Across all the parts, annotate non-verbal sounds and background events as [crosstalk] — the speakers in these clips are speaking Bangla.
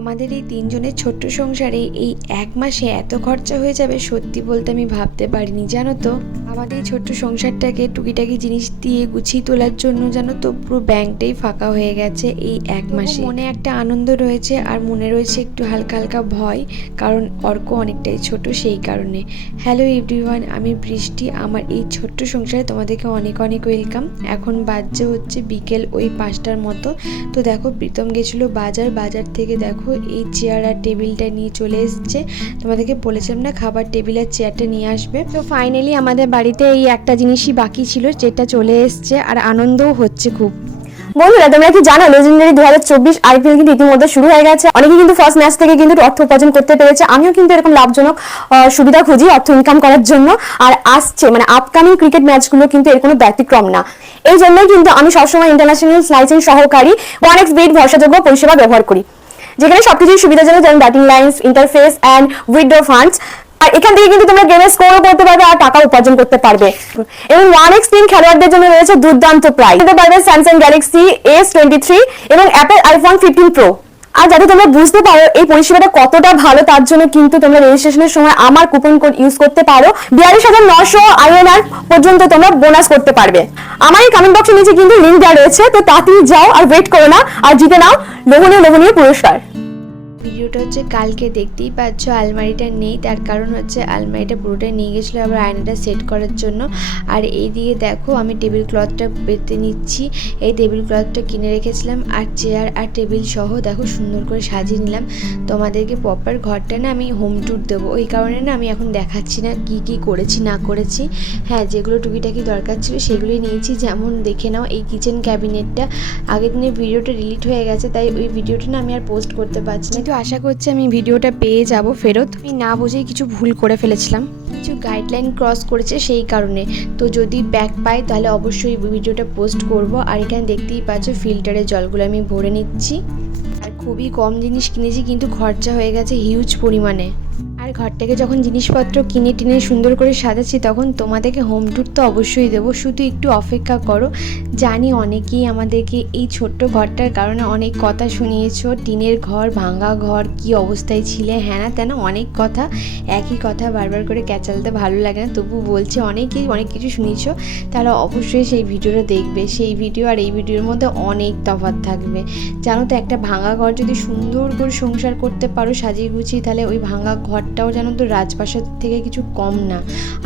আমাদের এই তিনজনের ছোট্ট সংসারে এই এক মাসে এত খরচা হয়ে যাবে সত্যি বলতে আমি ভাবতে পারিনি জানো তো? আমাদের এই ছোট্ট সংসারটাকে টুকিটাকি জিনিস দিয়ে গুছিয়ে তোলার জন্য জানো তো পুরো ব্যাংকটাই ফাঁকা হয়ে গেছে এই এক মাসে। মনে একটা আনন্দ রয়েছে আর মনে রয়েছে একটু হালকা হালকা ভয় কারণ অর্ক অনেকটাই ছোট সেই কারণে। হ্যালো এভরিওয়ান আমি বৃষ্টি আমার এই ছোট্ট সংসারে তোমাদেরকে অনেক অনেক ওয়েলকাম এখন বাজছে হচ্ছে বিকেল ওই পাঁচটার মতো। তো দেখো প্রীতম গেছিল বাজার বাজার থেকে দেখো এই চেয়ার আর টেবিলটা নিয়ে চলে এসছে। তোমাদেরকে বলেছিলাম না, খাবার টেবিল আর চেয়ারটা নিয়ে আসবে। তো ফাইনালি আমাদের বাড়িতে এই একটা জিনিসই বাকি ছিল, যেটা চলে এসছে, আর আনন্দও হচ্ছে খুব। বন্ধুরা, তোমরা কি জানো লেজেন্ডারি দু হাজার চব্বিশ আইপিএল কিন্তু ইতিমধ্যে শুরু হয়ে গেছে। অনেকে কিন্তু ফার্স্ট ম্যাচ থেকে কিন্তু অর্থ উপার্জন করতে পেরেছে। আমিও কিন্তু এরকম লাভজনক সুবিধা খুঁজি অর্থ ইনকাম করার জন্য। আর আসছে মানে আপকামিং ক্রিকেট ম্যাচগুলো কিন্তু এর কোনো ব্যতিক্রম না। এই জন্যই কিন্তু আমি সবসময় ইন্টারন্যাশনাল লাইসেন্স সহকারী ওয়ান এক্স বেড ভরসাযোগ্য পরিষেবা ব্যবহার করি। যেখানে সবকিছুই সুবিধাজনক, যেমন betting lines interface and withdraw funds আর এখান থেকে কিন্তু তোমরা গেমের স্কোরও করতে পারবে আর টাকা উপার্জন করতে পারবে। এবং ওয়ান এক্স টিম খেলোয়াড়দের জন্য রয়েছে দুর্দান্ত প্রাইজ নিতে পারবে Samsung Galaxy S twenty three এবং অ্যাপেল আইফোন ফিফটিন প্রো আর যাতে তোমরা বুঝতে পারো এই পরিষেবাটা কতটা ভালো, তার জন্য কিন্তু তোমরা রেজিস্ট্রেশনের সময় আমার কুপন কোড ইউজ করতে পারো। বিয়াল্লিশ হাজার নশো আইএনআর পর্যন্ত তোমরা বোনাস করতে পারবে। আমার এই কমেন্ট বক্সের নিচে কিন্তু লিঙ্ক দেওয়া রয়েছে, তো তাড়াতাড়ি যাও আর ওয়েট করো না, আর জিতে নাও লোভনীয় লোভনীয় পুরস্কার। ভিডিওটা হচ্ছে কালকে দেখতেই পাচ্ছ, আলমারিটা নেই, তার কারণ হচ্ছে আলমারিটা পুরোটাই নিয়ে গেছিল, আবার আয়নাটা সেট করার জন্য। আর এইদিকে দেখো, আমি টেবিল ক্লথটা পেতে নিচ্ছি, এই টেবিল ক্লথটা কিনে রেখেছিলাম, আর চেয়ার আর টেবিল সহ দেখো সুন্দর করে সাজিয়ে নিলাম। তোমাদেরকে প্রপার ঘরটা না আমি হোম ট্যুর দেবো, ওই কারণে না আমি এখন দেখাচ্ছি না কি কি করেছি, না করেছি। হ্যাঁ যেগুলো টুকিটাকি দরকার ছিল সেগুলোই নিয়েছি, যেমন দেখে নাও এই কিচেন ক্যাবিনেটটা আগের দিনের ভিডিওটা ডিলিট হয়ে গেছে, তাই ওই ভিডিওটা না আমি আর পোস্ট করতে পারছি না। আশা করছি আমি ভিডিওটা পেয়ে যাব ফেরত। আমি না বুঝেই কিছু ভুল করে ফেলেছিলাম। কিছু গাইডলাইন ক্রস করেছে সেই কারণে। তো যদি ব্যাক পাই তাহলে অবশ্যই ভিডিওটা পোস্ট করব। আর এখানে দেখতেই পাচ্ছ ফিল্টারের জলগুলো আমি ভরে নিচ্ছি। আর খুবই কম জিনিস কিনেছি কিন্তু খরচা হয়ে গেছে হিউজ পরিমাণে। আর ঘরটাকে যখন জিনিসপত্র কিনে টিনে সুন্দর করে সাজাচ্ছি, তখন তোমাদেরকে হোম ট্যুর তো অবশ্যই দেবো। শুধু একটু অপেক্ষা করো। জানি অনেকেই আমাদেরকে এই ছোট্ট ঘরটার কারণে অনেক কথা শুনিয়েছো। টিনের ঘর, ভাঙা ঘর, কি অবস্থায় ছিলে? হ্যাঁ না তেন অনেক কথা। একই কথা বারবার করে ক্যাচালতে ভালো লাগে না। তবু বলছে, অনেকেই অনেক কিছু শুনিয়েছো। তারা অবশ্যই সেই ভিডিওটা দেখবে। সেই ভিডিও আর এই ভিডিওর মধ্যে অনেক তফাৎ থাকবে। জানো তো, একটা ভাঙা ঘর যদি সুন্দর করে সংসার করতে পারো সাজিয়ে গুছিয়ে, তাহলে ওই ভাঙা ঘরটাও জানো তো রাজবাসার থেকে কিছু কম না।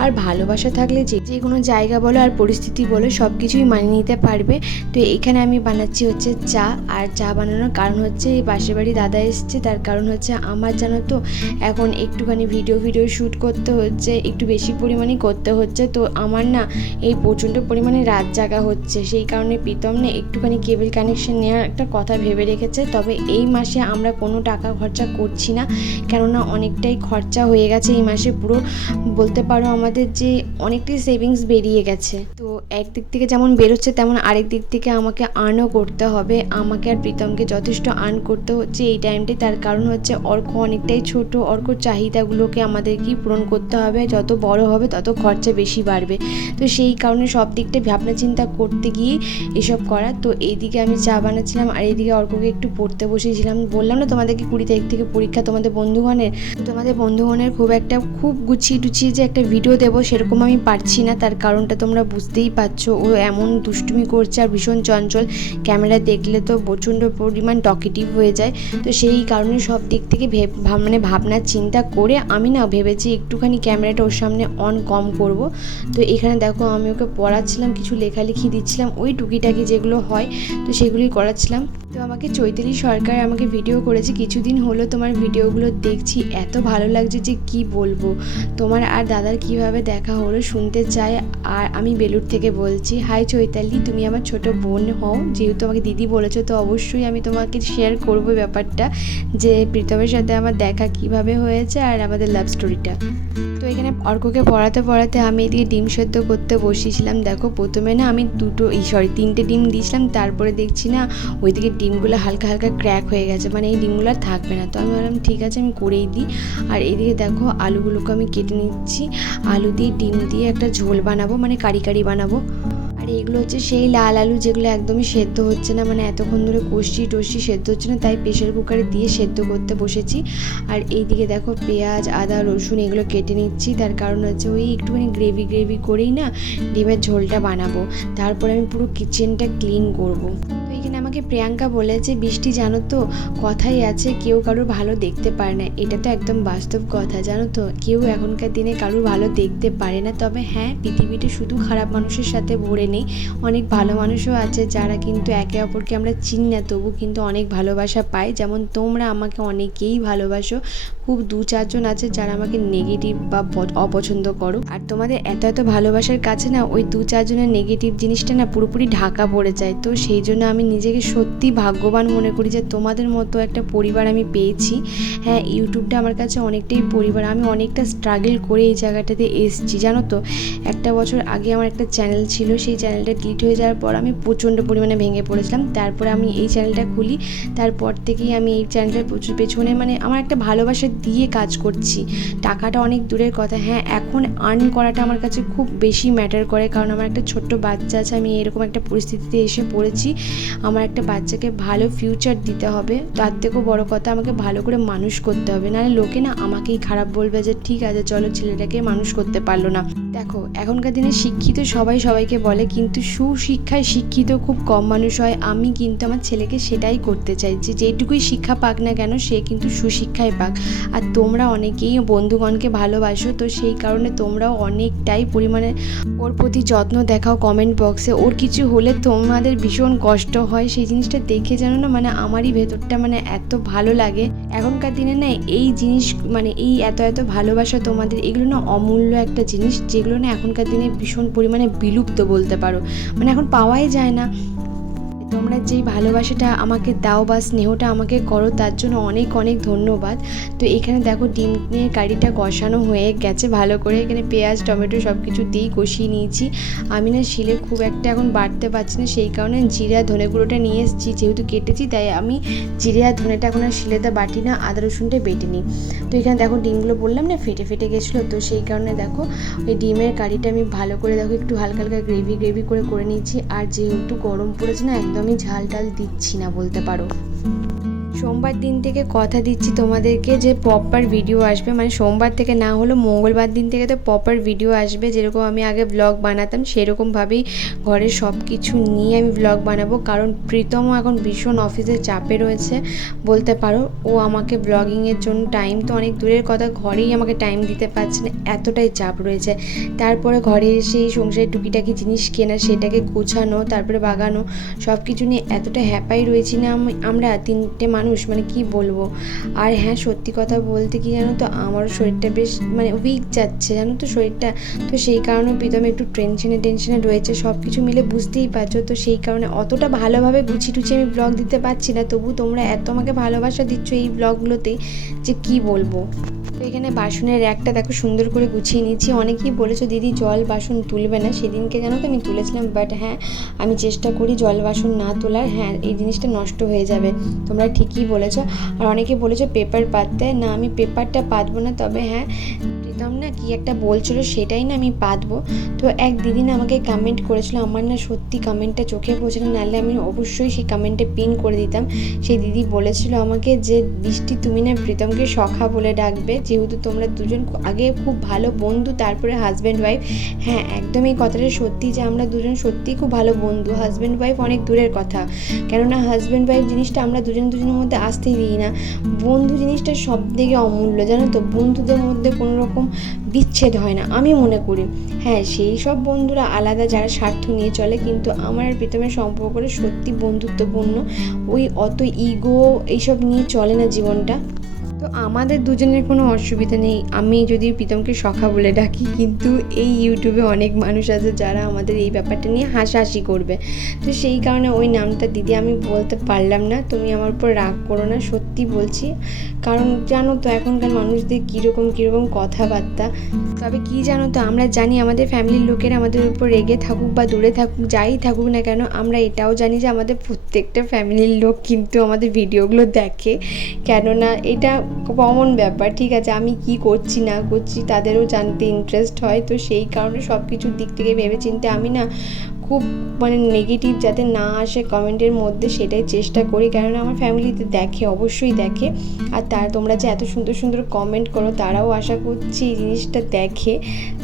আর ভালোবাসা থাকলে যে যে কোনো জায়গা বলো আর পরিস্থিতি বলো, সব কিছুই মানিয়ে নিতে পারবে। তো এখানে আমি বানাচ্ছি হচ্ছে চা। আর চা বানানোর কারণ হচ্ছে এই পাশের বাড়ি দাদা এসছে। তার কারণ হচ্ছে আমার জানো তো, এখন একটুখানি ভিডিও ভিডিও শ্যুট করতে হচ্ছে, একটু বেশি পরিমাণেই করতে হচ্ছে। তো আমার না এই প্রচণ্ড পরিমাণে রাত জাগা হচ্ছে। সেই কারণে প্রীতম না একটুখানি কেবল কানেকশন নেওয়ার একটা কথা ভেবে রেখেছে। তবে এই মাসে আমরা কোনো টাকা খরচা করছি না। কেননা অনেকটাই খরচা হয়ে গেছে এই মাসে পুরো। বলতে পারো আমাদের যে অনেকটাই সেভিংস বেরিয়ে গেছে। তো একদিক থেকে যেমন বেরোচ্ছে তেমন আরেক দিক থেকে আমাকে আর্নও করতে হবে। আমাকে আর প্রীতমকে যথেষ্ট আর্ন করতে হচ্ছে এই টাইমটাই তার কারণ হচ্ছে অর্ক অনেকটাই ছোট। অর্কর চাহিদাগুলোকে আমাদেরকেই পূরণ করতে হবে। যত বড় হবে তত খরচা বেশি বাড়বে। তো সেই কারণে সব দিকটা ভাবনা চিন্তা করতে গিয়ে এসব করা। তো এইদিকে আমি চা বানাচ্ছিলাম আর এইদিকে অর্ককে একটু পড়তে বসেছিলাম বললাম না তোমাদেরকে কুড়ি তারিখ থেকে পরীক্ষা তোমাদের বন্ধুগণের? তোমাদের বন্ধুগণের খুব একটা, খুব গুছিয়ে টুছিয়ে যে একটা ভিডিও দেবো সেরকম আমি পারছি না। তার কারণটা তোমরা বুঝতেই পারছ। ও এমন দুষ্টুমি করছে আর ভীষণ চঞ্চল। ক্যামেরা দেখলে তো প্রচণ্ড পরিমাণ টকেটিভ হয়ে যায়। তো সেই কারণে সব দিক থেকে ভেব মানে ভাবনার চিন্তা করে আমি না ভেবেছি একটুখানি ক্যামেরাটা ওর সামনে অন কম করব। তো এখানে দেখো আমি ওকে পড়াচ্ছিলাম, কিছু লেখালেখি দিচ্ছিলাম, ওই টুকিটাকি যেগুলো হয়, তো সেগুলি করাচ্ছিলাম। তো আমাকে চৈতালি সরকার আমাকে ভিডিও করেছে। কিছুদিন হলো তোমার ভিডিওগুলো দেখছি, এত ভালো লাগছে যে কি বলব? তোমার আর দাদার কীভাবে দেখা হলো শুনতে চাই। আর আমি বেলুর থেকে বলছি হাই চৈতালি, তুমি আমার ছোট বোন হও। যেহেতু আমাকে দিদি বলেছ, তো অবশ্যই আমি তোমাকে শেয়ার করব ব্যাপারটা যে প্রীতমের সাথে আমার দেখা কীভাবে হয়েছে আর আমাদের লাভ স্টোরিটা এখানে অর্ককে পড়াতে পড়াতে আমি এদিকে ডিম সেদ্ধ করতে বসিয়েছিলাম দেখো, প্রথমে না আমি দুটো এই সরি তিনটে ডিম দিয়েছিলাম, তারপরে দেখছি না ওইদিকে ডিমগুলো হালকা হালকা ক্র্যাক হয়ে গেছে। মানে এই ডিমগুলো আর থাকবে না। তো আমি বললাম ঠিক আছে, আমি করেই দিই। আর এদিকে দেখো, আলুগুলোকে আমি কেটে নিচ্ছি। আলু দিয়ে ডিম দিয়ে একটা ঝোল বানাবো মানে কারি কারি বানাবো। এগুলো হচ্ছে সেই লাল আলু যেগুলো একদমই সেদ্ধ হচ্ছে না মানে এতক্ষণ ধরে কষি টষি সেদ্ধ হচ্ছে না, তাই প্রেশার কুকারে দিয়ে সেদ্ধ করতে বসেছি আর এইদিকে দেখো পেঁয়াজ, আদা, রসুন এগুলো কেটে নিচ্ছি, তার কারণ হচ্ছে ওই একটুখানি গ্রেভি গ্রেভি করেই না ডিমের ঝোলটা বানাবো তারপরে আমি পুরো কিচেনটা ক্লিন করব। এখানে আমাকে প্রিয়াঙ্কা বলেছে বৃষ্টি জানো তো, কথাই আছে, কেউ কারোর ভালো দেখতে পারে না। এটা তো একদম বাস্তব কথা, জানো তো। কেউ এখনকার দিনে কারোর ভালো দেখতে পারে না। তবে হ্যাঁ পৃথিবীটা শুধু খারাপ মানুষের সাথে ভরে নেই, অনেক ভালো মানুষও আছে যারা কিন্তু একে অপরকে আমরা চিনি না, তবু কিন্তু অনেক ভালোবাসা পাই যেমন তোমরা আমাকে অনেকেই ভালোবাসো খুব দু চারজন আছে যারা আমাকে নেগেটিভ বা অপছন্দ করো। আর তোমাদের এত এত ভালোবাসার কাছে না ওই দু চারজনের নেগেটিভ জিনিসটা না পুরোপুরি ঢাকা পড়ে যায়। তো সেই জন্য আমি নিজেকে সত্যি ভাগ্যবান মনে করি যে তোমাদের মতো একটা পরিবার আমি পেয়েছি। হ্যাঁ ইউটিউবটা আমার কাছে অনেকটাই পরিবার। আমি অনেকটা স্ট্রাগল করে এই জায়গাটাতে এসেছি। জানো তো, একটা বছর আগে আমার একটা চ্যানেল ছিল, সেই চ্যানেলটা ডিলিট হয়ে যাওয়ার পর আমি প্রচণ্ড পরিমাণে ভেঙে পড়েছিলাম। তারপরে আমি এই চ্যানেলটা খুলি। তারপর থেকেই আমি এই চ্যানেলটার প্রচুর পেছনে মানে আমার একটা ভালোবাসা দিয়ে কাজ করছি। টাকাটা অনেক দূরের কথা হ্যাঁ এখন আর্ন করাটা আমার কাছে খুব বেশি ম্যাটার করে, কারণ আমার একটা ছোট্ট বাচ্চা আছে, আমি এরকম একটা পরিস্থিতিতে এসে পড়েছি। আমার একটা বাচ্চাকে ভালো ফিউচার দিতে হবে, তার থেকেও বড় কথা, আমাকে ভালো করে মানুষ করতে হবে। নাহলে লোকে না আমাকেই খারাপ বলবে যে, ঠিক আছে, চলো ছেলেটাকে মানুষ করতে পারল না। দেখো, এখনকার দিনে শিক্ষিত সবাই সবাইকে বলে, কিন্তু সুশিক্ষায় শিক্ষিত খুব কম মানুষ হয়। আমি কিন্তু আমার ছেলেকে সেটাই করতে চাই যে যেটুকুই শিক্ষা পাক না কেন, সে কিন্তু সুশিক্ষায় পাক। আর তোমরা অনেকেই বন্ধুগণকে ভালোবাসো, তো সেই কারণে তোমরাও অনেকটাই পরিমাণে ওর প্রতি যত্ন দেখাও কমেন্ট বক্সে ওর কিছু হলে তোমাদের ভীষণ কষ্ট হয়, সেই জিনিসটা দেখে জানো না মানে আমারই ভেতরটা মানে এত ভালো লাগে। এখনকার দিনে না এই জিনিস মানে এই এত এত ভালোবাসা তোমাদের, এগুলো না অমূল্য একটা জিনিস যেগুলো না এখনকার দিনে ভীষণ পরিমাণে বিলুপ্ত বলতে পারো। মানে এখন পাওয়াই যায় না। তোমরা যেই ভালোবাসাটা আমাকে দাও বা স্নেহটা আমাকে করো, তার জন্য অনেক অনেক ধন্যবাদ। তো এখানে দেখো ডিমের কারিটা কষানো হয়ে গেছে, ভালো করে এখানে পেঁয়াজ, টমেটো সব কিছু দিয়েই কষিয়ে নিয়েছি। আমি না শিলে খুব একটা এখন বাড়তে পারছি না, সেই কারণে জিরা ধনে গুঁড়োটা নিয়ে এসেছি, যেহেতু কেটেছি, তাই আমি জিরে আর ধনেটা এখন আর শিলেতে বাটি না, আদা রসুনটা বেটে নিই। তো এখানে দেখো ডিমগুলো বললাম না, ফেটে ফেটে গেছিল, তো সেই কারণে দেখো ওই ডিমের কারিটা আমি ভালো করে দেখো একটু হালকা হালকা গ্রেভি গ্রেভি করে করে নিয়েছি। আর যেহেতু গরম পড়েছে না একদমই ঝাল টাল দিচ্ছি না বলতে পারো। সোমবার দিন থেকে কথা দিচ্ছি তোমাদেরকে যে প্রপার ভিডিও আসবে। মানে সোমবার থেকে না হলেও মঙ্গলবার দিন থেকে তো প্রপার ভিডিও আসবে। যেরকম আমি আগে ব্লগ বানাতাম, সেরকমভাবেই ঘরের সব কিছু নিয়ে আমি ব্লগ বানাবো। কারণ প্রীতমও এখন ভীষণ অফিসের চাপে রয়েছে। বলতে পারো, ও আমাকে ব্লগিংয়ের জন্য টাইম তো অনেক দূরের কথা, ঘরেই আমাকে টাইম দিতে পারছে না, এতটাই চাপ রয়েছে। তারপরে ঘরে এসে এই সংসারে টুকিটাকি জিনিস কেনা, সেটাকে গোছানো, তারপরে বাগানো সব কিছু নিয়ে এতটা হ্যাপাই রয়েছি না আমি- আমরা তিনটে মানুষ মানে কি বলব? আর হ্যাঁ সত্যি কথা বলতে কি জানো তো, আমারও শরীরটা বেশ মানে উইক যাচ্ছে, জানো তো শরীরটা? তো সেই কারণে প্রীতম একটু টেনশনে টেনশনে রয়েছে সব কিছু মিলে বুঝতেই পারছ। তো সেই কারণে অতটা ভালোভাবে গুছিয়ে টুছিয়ে আমি ব্লগ দিতে পারছি না। তবু তোমরা এত আমাকে ভালোবাসা দিচ্ছ এই ব্লগগুলোতে যে কি বলব? তো এখানে বাসনের র্যাকটা দেখো সুন্দর করে গুছিয়ে নিচ্ছি। অনেকেই বলেছ, দিদি, জল বাসন তুলবে না। সেদিনকে জানো তো আমি তুলেছিলাম বাট হ্যাঁ আমি চেষ্টা করি জল বাসন না তোলার। হ্যাঁ এই জিনিসটা নষ্ট হয়ে যাবে, তোমরা ঠিকই বলেছ। আর অনেকে বলেছ, পেপার পাততে। না, আমি পেপারটা পাতবো না, তবে হ্যাঁ প্রীতম না, কি একটা বলছিল সেটাই না আমি পাতবো তো এক দিদি না আমাকে কমেন্ট করেছিল, আমার না সত্যি কমেন্টটা চোখে পড়ছে না নাহলে আমি অবশ্যই সেই কমেন্টে পিন করে দিতাম। সেই দিদি বলেছিল আমাকে যে, বৃষ্টি, তুমি না প্রীতমকে সখা বলে ডাকবে, যেহেতু তোমরা দুজন আগে খুব ভালো বন্ধু, তারপরে হাজব্যান্ড ওয়াইফ হ্যাঁ একদম এই কথাটা সত্যি যে, আমরা দুজন সত্যিই খুব ভালো বন্ধু। হাজব্যান্ড ওয়াইফ অনেক দূরের কথা। কেননা হাজব্যান্ড ওয়াইফ জিনিসটা আমরা দুজন দুজনের মধ্যে আসতেই দিই না। বন্ধু জিনিসটা সব থেকে অমূল্য, জানো তো? বন্ধুদের মধ্যে কোনো রকম বিচ্ছেদ হয় না, আমি মনে করি। হ্যাঁ সেই সব বন্ধুরা আলাদা, যারা স্বার্থ নিয়ে চলে, কিন্তু আমার প্রীতমের সম্পর্কটা সত্যি বন্ধুত্বপূর্ণ। ওই অত ইগো এইসব নিয়ে চলে না জীবনটা। তো আমাদের দুজনের কোনো অসুবিধা নেই। আমি যদি প্রীতমকে সখা বলে ডাকি, কিন্তু এই ইউটিউবে অনেক মানুষ আছে যারা আমাদের এই ব্যাপারটা নিয়ে হাসাহাসি করবে। তো সেই কারণে ওই নামটা দিদি আমি বলতে পারলাম না। তুমি আমার উপর রাগ করো না, সত্যি বলছি। কারণ জানো তো, এখনকার মানুষদের কীরকম কীরকম কথাবার্তা। তবে কি জানো তো, আমরা জানি আমাদের ফ্যামিলির লোকেরা আমাদের উপর রেগে থাকুক বা দূরে থাকুক, যাই থাকুক না কেন, আমরা এটাও জানি যে আমাদের প্রত্যেকটা ফ্যামিলির লোক কিন্তু আমাদের ভিডিওগুলো দেখে। কেননা এটা কমন ব্যাপার, ঠিক আছে, আমি কি করছি, না করছি, তাদেরও জানতে ইন্টারেস্ট হয়, তো সেই কারণে সব কিছুর দিক থেকে ভেবেচিন্তে আমি না খুব মানে নেগেটিভ যাতে না আসে কমেন্টের মধ্যে, সেটাই চেষ্টা করি। কেননা আমার ফ্যামিলিতে দেখে, অবশ্যই দেখে। আর তার, তোমরা যে এত সুন্দর সুন্দর কমেন্ট করো, তারাও আশা করছি এই জিনিসটা দেখে।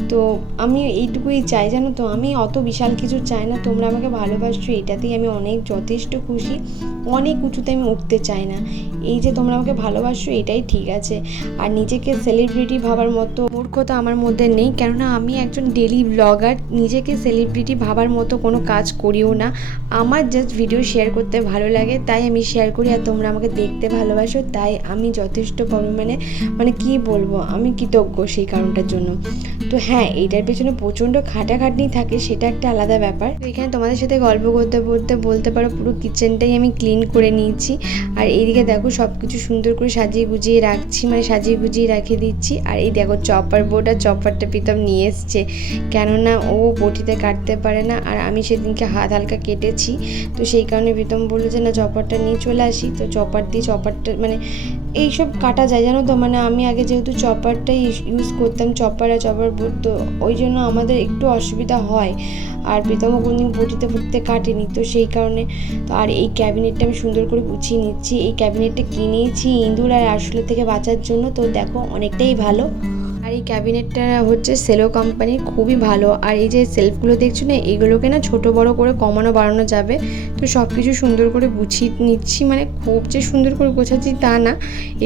তো আমি এইটুকুই চাই, জানো তো? আমি অত বিশাল কিছু চাই না। তোমরা আমাকে ভালোবাসছো, এটাতেই আমি অনেক যথেষ্ট খুশি। অনেক উঁচুতে আমি উঠতে চাই না। এই যে তোমরা আমাকে ভালোবাসছো, এটাই ঠিক আছে। আর নিজেকে সেলিব্রিটি ভাবার মতো মূর্খতা আমার মধ্যে নেই। কেননা আমি একজন ডেলি ব্লগার নিজেকে সেলিব্রিটি ভাবার মতো কোনো কাজ করিও না। আমার জাস্ট ভিডিও শেয়ার করতে ভালো লাগে, তাই আমি শেয়ার করি আর তোমরা আমাকে দেখতে ভালোবাসো, তাই আমি যথেষ্ট পরিমাণে মানে কি বলব, আমি কৃতজ্ঞ সেই কারণটার জন্য। তো হ্যাঁ এইটার পেছনে প্রচণ্ড খাটাখাটনি থাকে, সেটা একটা আলাদা ব্যাপার। তো এখানে তোমাদের সাথে গল্প করতে করতে, বলতে পারো, পুরো কিচেনটাই আমি ক্লিন করে নিয়েছি। আর এইদিকে দেখো সব কিছু সুন্দর করে সাজিয়ে গুজিয়ে রাখছি মানে সাজিয়ে গুজিয়ে রেখে দিচ্ছি। আর এই দেখো চপার বোর্ড আর চপারটা প্রীতম নিয়ে এসছে। কেননা ও বটিতে কাটতে পারে না, আর আমি সেদিনকে হাত হালকা কেটেছি। তো সেই কারণে প্রীতম বলল যে, না, চপারটা নিয়ে চলে আসি। তো চপার দিয়ে চপারটা মানে এইসব কাটা যায়, জানো তো? মানে আমি আগে যেহেতু চপারটাই ইউজ করতাম, চপার আর চপার বোর্ড তো ওই জন্য আমাদের একটু অসুবিধা হয়। আর প্রীতমও কোনদিন বটিতে বটিতে কাটেনি, তো সেই কারণে, তো আর এই ক্যাবিনেটটা আমি সুন্দর করে গুছিয়ে নিচ্ছি। এই ক্যাবিনেটটা কিনেছি ইঁদুর আর আরশোলা থেকে বাঁচার জন্য। তো দেখো, অনেকটাই ভালো। এই ক্যাবিনেটটা হচ্ছে সেলো কোম্পানির খুবই ভালো। আর এই যে সেলফগুলো দেখছ না, এগুলোকে না ছোট বড় করে কমানো বাড়ানো যাবে। তো সব কিছু সুন্দর করে গুছিয়ে নিচ্ছি মানে খুব যে সুন্দর করে গোছাচ্ছি তা না,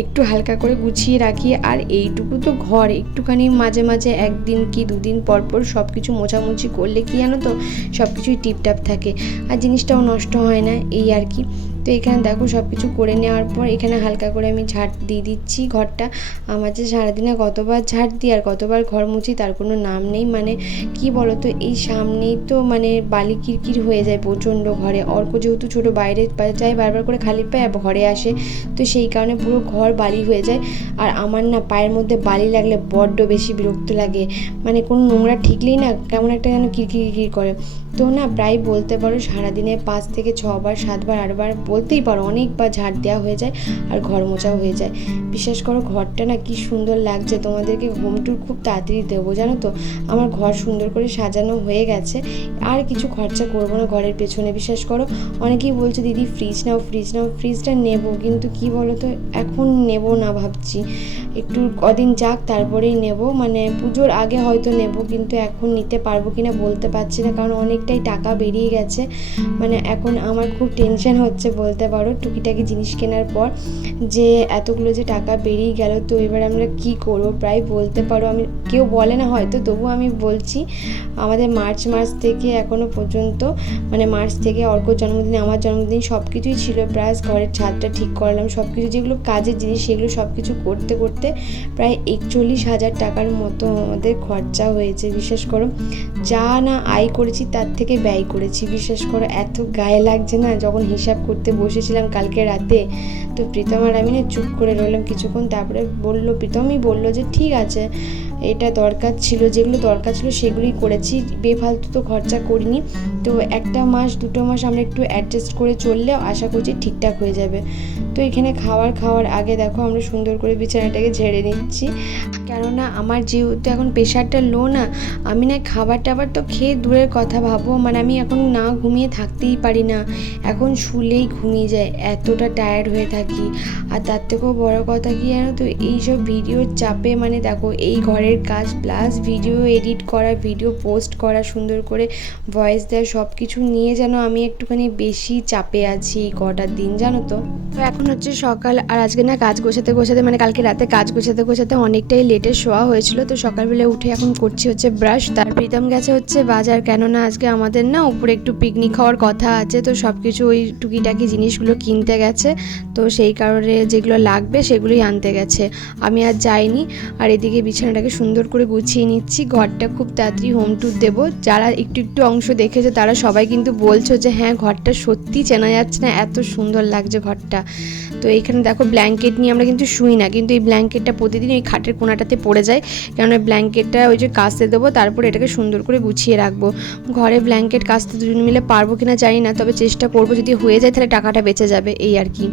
একটু হালকা করে গুছিয়ে রাখি। আর এইটুকু তো ঘর, একটুখানি মাঝে মাঝে একদিন কি দুদিন পর পর সব কিছু মোছামুছি করলে কি জানো তো সব কিছুই টিপটাপ থাকে। আর জিনিসটাও নষ্ট হয় না, এই আর কি। তো এখানে দেখো সব কিছু করে নেওয়ার পর এখানে হালকা করে আমি ঝাড় দিয়ে দিচ্ছি ঘরটা। আমার যে সারাদিনে কতবার ঝাড় দিই আর কতবার ঘর মুছি তার কোনো নাম নেই। মানে কি বলো তো এই সামনেই তো মানে বালি কিরকির হয়ে যায় প্রচণ্ড ঘরে। অর্ক যেহেতু ছোটো, বাইরে যায় বারবার করে খালি পায় ঘরে আসে। তো সেই কারণে পুরো ঘর বালি হয়ে যায়। আর আমার না পায়ের মধ্যে বালি লাগলে বড্ড বেশি বিরক্ত লাগে। মানে কোনো নোংরা ঠিকলেই না কেমন একটা যেন কিরকির করে। তো না প্রায় বলতে পারো সারাদিনে পাঁচ থেকে ছবার, সাতবার, আটবার বলতেই পারো অনেকবার ঝাড় দেওয়া হয়ে যায় আর ঘর মোছাও হয়ে যায়। বিশেষ করো ঘরটা না কি সুন্দর লাগছে, তোমাদেরকে হোম ট্যুর খুব তাড়াতাড়ি দেবো, জানো তো? আমার ঘর সুন্দর করে সাজানো হয়ে গেছে, আর কিছু খরচা করব না ঘরের পেছনে, বিশ্বাস করো? অনেকেই বলছে, দিদি ফ্রিজ নাও ফ্রিজ নাও ফ্রিজটা নেব। কিন্তু কি বলো তো এখন নেব না ভাবছি। একটু কদিন যাক, তারপরেই নেব। মানে পুজোর আগে হয়তো নেব, কিন্তু এখন নিতে পারব কিনা বলতে পারছি না, কারণ অনেকটাই টাকা বেরিয়ে গেছে। মানে এখন আমার খুব টেনশন হচ্ছে বলতে পারো, টুকিটাকি জিনিস কেনার পর যে এতগুলো যে টাকা বেরিয়ে গেল, তো এবার আমরা কি করব? প্রায় বলতে পারো আমি, কেউ বলে না হয়তো তবু আমি বলছি, আমাদের মার্চ মাস থেকে এখনও পর্যন্ত মানে মার্চ থেকে অর্ক জন্মদিন, আমার জন্মদিন সব কিছুই ছিল প্রায় ঘরের ছাদটা ঠিক করলাম সব কিছু যেগুলো কাজের জিনিস, সেগুলো সব কিছু করতে করতে প্রায় একচল্লিশ হাজার টাকার মতো আমাদের খরচা হয়েছে, বিশেষ করো যা না আয় করেছি তার থেকে ব্যয় করেছি। বিশেষ করো এত গায়ে লাগছে না, যখন হিসাব করতে বসেছিলাম কালকে রাতে, তো প্রীতম আর আমি না চুপ করে রইলাম কিছুক্ষণ, তারপরে বলল, প্রীতমই বলল যে ঠিক আছে, এটা দরকার ছিল, যেগুলো দরকার ছিল সেগুলোই করেছি, বেফালতু তো খরচা করিনি। তো একটা মাস, দুটো মাস আমরা একটু অ্যাডজাস্ট করে চললে আশা করছি ঠিকঠাক হয়ে যাবে। তো এখানে খাবার খাওয়ার আগে দেখো আমরা সুন্দর করে বিছানাটাকে ঝেড়ে নিচ্ছি। কেননা আমার যেহেতু এখন প্রেশারটা লো না, আমি না খাবার টাবার তো খেয়ে দূরের কথা ভাবো মানে আমি এখন না ঘুমিয়ে থাকতেই পারি না। এখন শুলেই ঘুমিয়ে যায় এতটা টায়ার্ড হয়ে থাকি। আর তার থেকেও বড় কথা কি জানো তো, এইসব ভিডিওর চাপে মানে দেখো, এই ঘরের কাজ প্লাস ভিডিও এডিট করা ভিডিও পোস্ট করা, সুন্দর করে ভয়েস দেওয়া সব কিছু নিয়ে যেন আমি একটুখানি বেশি চাপে আছি এই কটার দিন, জানো তো? তো এখন হচ্ছে সকাল, আর আজকে না কাজ গোছাতে গোছাতে মানে কালকে রাতে কাজ গোছাতে গোছাতে অনেকটাই লেটে শোয়া হয়েছিল, তো সকালবেলা উঠে এখন করছি হচ্ছে ব্রাশ তার প্রীতম গেছে হচ্ছে বাজার, কেননা আজকে আমাদের না উপরে একটু পিকনিক হওয়ার কথা আছে, তো সব কিছু ওই টুকিটাকি জিনিসগুলো কিনতে গেছে। তো সেই কারণে যেগুলো লাগবে সেগুলোই আনতে গেছে। আমি আর যাইনি, আর এদিকে বিছানাটাকে সুন্দর করে গুছিয়ে নিচ্ছি। ঘরটা খুব তাড়াতাড়ি হোম ট্যুর দেবো। যারা একটু একটু অংশ দেখেছে, তারা সবাই কিন্তু বলছো যে হ্যাঁ ঘরটা সত্যি চেনা যাচ্ছে না, এত সুন্দর লাগছে ঘরটা। তো এইখানে দেখো ব্ল্যাঙ্কেট নিয়ে আমরা কিন্তু শুই না, কিন্তু এই ব্ল্যাঙ্কেটটা প্রতিদিন ওই খাটের কোনাটাতে পড়ে যায়। ওই ব্ল্যাঙ্কেটটা ওই যে কাচতে দেবো, তারপর এটাকে সুন্দর করে গুছিয়ে রাখব। ঘরে ব্ল্যাঙ্কেট কাচতে দুজন মিলে পারব কিনা জানি না, তবে চেষ্টা করব যদি হয়ে যায় তাহলে টাকাটা বেঁচে যাবে, এই আর কি।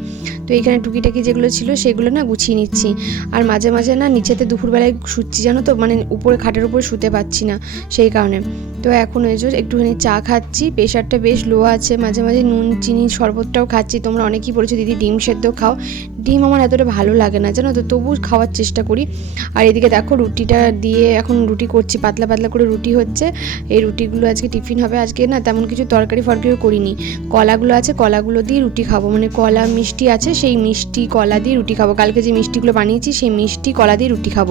তো এখানে টুকিটাকি যেগুলো ছিল সেগুলো না গুছিয়ে নিচ্ছি। আর মাঝে মাঝে না নিচেতে দুপুরবেলায় শুচ্ছি, জানো তো? মানে উপরে খাটের উপরে শুতে পাচ্ছি না সেই কারণে। তো এখন ওই যে একটুখানি চা খাচ্ছি, প্রেশারটা বেশ লো আছে। মাঝে মাঝে নুন, চিনি, শরবতটাও খাচ্ছি। তোমরা অনেকেই বলেছ, দিদি, ডিম সেদ্ধ খাও। ডিম আমার এতটা ভালো লাগে না, জানো তো? তবু খাওয়ার চেষ্টা করি। আর এদিকে দেখো রুটিটা দিয়ে এখন রুটি করছি, পাতলা পাতলা করে রুটি হচ্ছে। এই রুটিগুলো আজকে টিফিন হবে, আজকে না তেমন কিছু তরকারি ফরকারিও করিনি। কলাগুলো আছে, কলাগুলো দিয়ে রুটি খাব। মানে কলা মিষ্টি আছে, সেই মিষ্টি কলা দিয়ে রুটি খাব। কালকে যে মিষ্টিগুলো বানিয়েছি, সেই মিষ্টি কলা দিয়ে রুটি খাব।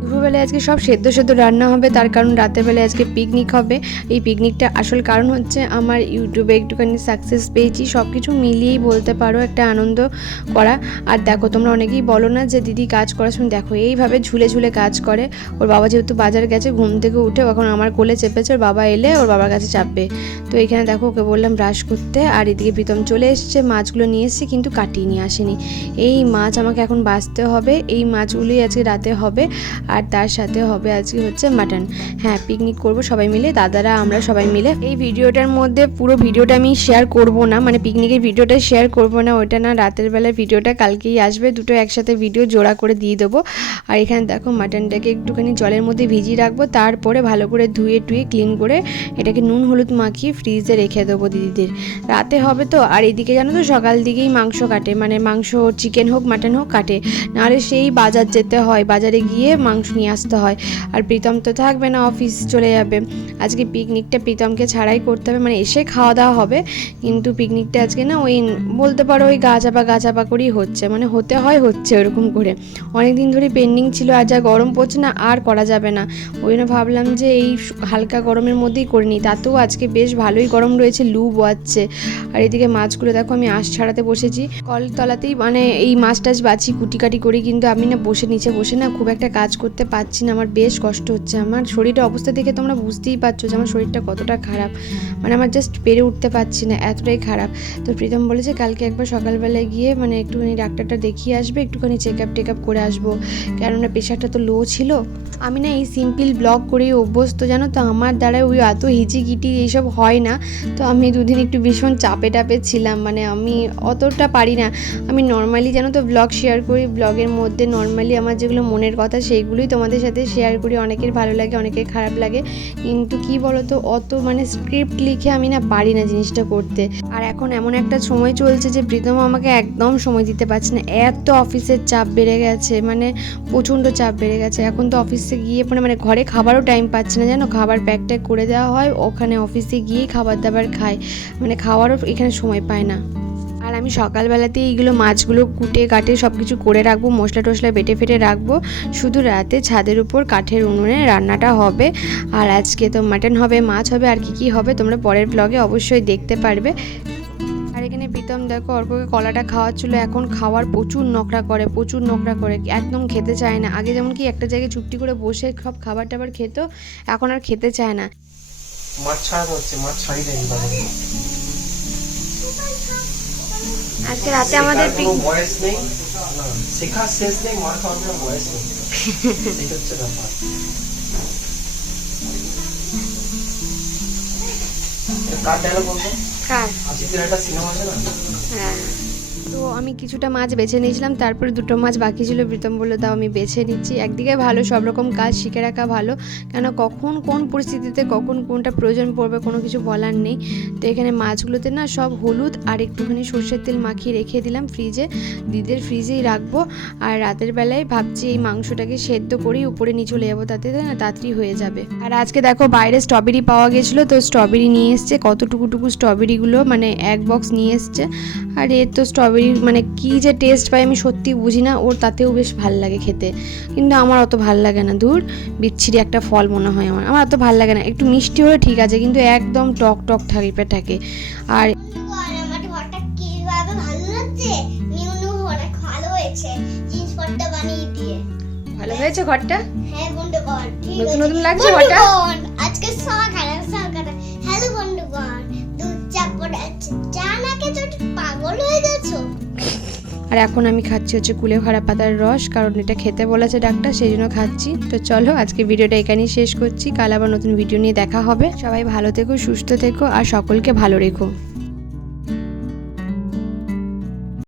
দুপুরবেলায় আজকে সব সেদ্ধ সেদ্ধ রান্না হবে, তার কারণ রাতের বেলায় আজকে পিকনিক হবে। এই পিকনিকটা আসল কারণ হচ্ছে আমার ইউটিউবে একটুখানি সাকসেস পেয়েছি। সব কিছু মিলিয়েই বলতে পারো একটা আনন্দ করা। আর দেখো, তোমরা অনেকেই বলো না যে দিদি কাজ করার সময় দেখো, এইভাবে ঝুলে ঝুলে কাজ করে। ওর বাবা যেহেতু বাজার গেছে, ঘুম থেকে উঠে এখন আমার কোলে চেপেছে, ওর বাবা এলে ওর বাবার কাছে চাপবে। তো এখানে দেখো, ওকে বললাম ব্রাশ করতে, আর এদিকে প্রীতম চলে এসছে, মাছগুলো নিয়ে এসছে, কিন্তু কাটিয়ে নিয়ে আসেনি। এই মাছ আমাকে এখন বাঁচতে হবে, এই মাছগুলোই আজকে রাতে হবে, আর তার সাথে হবে আজকে হচ্ছে মাটন। হ্যাঁ পিকনিক করব সবাই মিলে, দাদারা, আমরা সবাই মিলে। এই ভিডিওটার মধ্যে পুরো ভিডিওটা আমি শেয়ার করব না মানে পিকনিকের ভিডিওটা শেয়ার করব না, ওইটা না, রাতের বেলার ভিডিওটা কালকেই আসবে, দুটো একসাথে ভিডিও জোড়া করে দিয়ে দেবো। আর এখানে দেখো মাটনটাকে একটুখানি জলের মধ্যে ভিজিয়ে রাখব, তারপরে ভালো করে ধুয়ে টুয়ে ক্লিন করে এটাকে নুন হলুদ মাখিয়ে ফ্রিজে রেখে দেবো দিদিদের। রাতে হবে তো, আর এদিকে জানো তো সকাল দিকেই মাংস কাটে মানে মাংস চিকেন হোক মাটন হোক কাটে। নাহলে সেই বাজার যেতে হয়, বাজারে গিয়ে মাংস নিয়ে আসতে হয়। আর প্রীতম তো থাকবে না অফিস চলে যাবে। আজকে পিকনিকটা প্রীতমকে ছাড়াই করতে হবে মানে এসে খাওয়া দাওয়া হবে। কিন্তু পিকনিকটা আজকে না ওই বলতে পারো ওই গা চাপা গা চাপা করেই হচ্ছে। মানে হতে হয় হচ্ছে ওরকম করে। অনেক দিন ধরে পেন্ডিং ছিল আর যা গরম পড়ছে না, আর করা যাবে না। ওই জন্য ভাবলাম যে এই হালকা গরমের মধ্যেই করে নিই। তাতেও আজকে বেশ ভালোই গরম রয়েছে, লু বোয়াচ্ছে। আর এদিকে মাছগুলো দেখো, আমি আঁশ ছাড়াতে বসেছি। কলতলাতেই মানে এই মাছ টাছ বাছি কুটি কাটি করি কিন্তু আমি না বসে, নিচে বসে না খুব একটা কাজ করতে পারছি না। আমার বেশ কষ্ট হচ্ছে। আমার শরীরের অবস্থা দেখে তোমরা বুঝতেই পারছ যে আমার শরীরটা কতটা খারাপ। মানে আমার জাস্ট পেরে উঠতে পারছি না, এতটাই খারাপ। তো প্রীতম বলেছে, কালকে একবার সকালবেলায় গিয়ে মানে একটুখানি ডাক্তারটা দেখিয়ে আসবে, একটুখানি চেক আপ টেক আপ করে আসব। কেননা প্রেশারটা তো লো ছিল। আমি না এই সিম্পল ব্লগ করেই অভ্যস্ত, জানো তো? আমার দ্বারা ওই এত হিজিগিটি এইসব হয় না। তো আমি দুদিন একটু ভীষণ চাপে টাপে ছিলাম মানে আমি অতটা পারি না। আমি নর্মালি জানো তো ব্লগ শেয়ার করি ব্লগের মধ্যে নর্মালি আমার যেগুলো মনের কথা সেইগুলোই তোমাদের সাথে শেয়ার করি। অনেকের ভালো লাগে, অনেকের খারাপ লাগে। কিন্তু কি বলতো? অত মানে স্ক্রিপ্ট লিখে আমি না পারি না জিনিসটা করতে। আর এখন এমন একটা সময় চলছে যে প্রীতম আমাকে একদম সময় দিতে পারছে না। এত অফিসের চাপ বেড়ে গেছে মানে প্রচণ্ড চাপ বেড়ে গেছে। এখন তো অফিসে গিয়ে মানে মানে ঘরে খাবারও টাইম পাচ্ছে না, জানো? খাবার প্যাক ট্যাক করে দেওয়া হয়, ওখানে অফিসে গিয়েই খাবার দাবার খায়। মানে খাওয়ারও এখানে সময় পায় না। আমি সকালবেলাতে এইগুলো মাছগুলো কুটে কাটে সব কিছু করে রাখব মশলা টশলা বেটে ফেটে রাখব। শুধু রাতে ছাদের উপর কাঠের উনুনে রান্নাটা হবে। আর আজকে তো মাটন হবে মাছ হবে আর কি কি হবে তোমরা পরের ব্লগে অবশ্যই দেখতে পারবে। আর এখানে প্রীতম দেখো অর্ককে কলাটা খাওয়াচ্ছিল। এখন খাওয়ার প্রচুর নখরা করে প্রচুর নখরা করে একদম খেতে চায় না। আগে যেমন কি একটা জায়গায় চুপটি করে বসে সব খাবার টাবার খেত এখন আর খেতে চায় না। মাছ ছাড়াতে হচ্ছে মাছ ছাড়ি আজকে রাতে আমাদের বয়স নেই? শেখার শেষ নেই মার খাওয়ার কোনো বয়স নেই। [laughs] এটা হচ্ছে ব্যাপার। কার ডায়লগ বলতো? কার? আজকে একটা সিনেমা আছে না? হ্যাঁ। তো আমি কিছুটা মাছ বেছে নিয়েছিলাম, তারপরে দুটো মাছ বাকি ছিল। প্রীতম বলল তাও আমি বেছে নিচ্ছি। একদিকে ভালো, সব রকম কাজ শিখে রাখা ভালো। কেন, কখন কোন পরিস্থিতিতে কখন কোনটা প্রয়োজন পড়বে কোনো কিছু বলার নেই। তো এখানে মাছগুলোতে না সব হলুদ আর একটুখানি সর্ষের তেল মাখিয়ে রেখে দিলাম ফ্রিজে দিদের ফ্রিজেই রাখব। আর রাতের বেলায় ভাবছি এই মাংসটাকে সেদ্ধ করেই উপরে নিয়ে চলে যাব, তাতে না তাড়াতাড়ি হয়ে যাবে। আর আজকে দেখো বাইরে স্ট্রবেরি পাওয়া গেছিল, তো স্ট্রবেরি নিয়ে এসছে। কতটুকু টুকু স্ট্রবেরিগুলো মানে এক বক্স নিয়ে এসছে। আর এর তো স্ট্রবেরি মানে কি যে টেস্ট পাই আমি সত্যি বুঝি না ওর তাতেও বেশ ভালো লাগে খেতে। কিন্তু আমার অত ভালো লাগে না দূর বিচ্ছিরি একটা ফল মনে হয় আমার। আমার অত ভালো লাগে না একটু মিষ্টি হলে ঠিক আছে কিন্তু একদম টক টক টাইপের থাকে। আর ভালো হয়েছে ঘরটা? হ্যাঁ নতুন নতুন লাগছে ঘরটা? আজকে সকালে সকালে। হ্যালো বন্ধুগণ দুধ চা পড়ে চা পাগল হয়ে গেছো? আর এখন আমি খাচ্ছি হচ্ছে কুলেখাড়া পাতার রস, কারণ এটা খেতে বলেছে ডাক্তার, সেই জন্য খাচ্ছি। তো চলো, আজকে ভিডিওটা এখানেই শেষ করছি। কাল আবার নতুন ভিডিও নিয়ে দেখা হবে। সবাই ভালো থেকো, সুস্থ থেকো, আর সকলকে ভালো রেখো।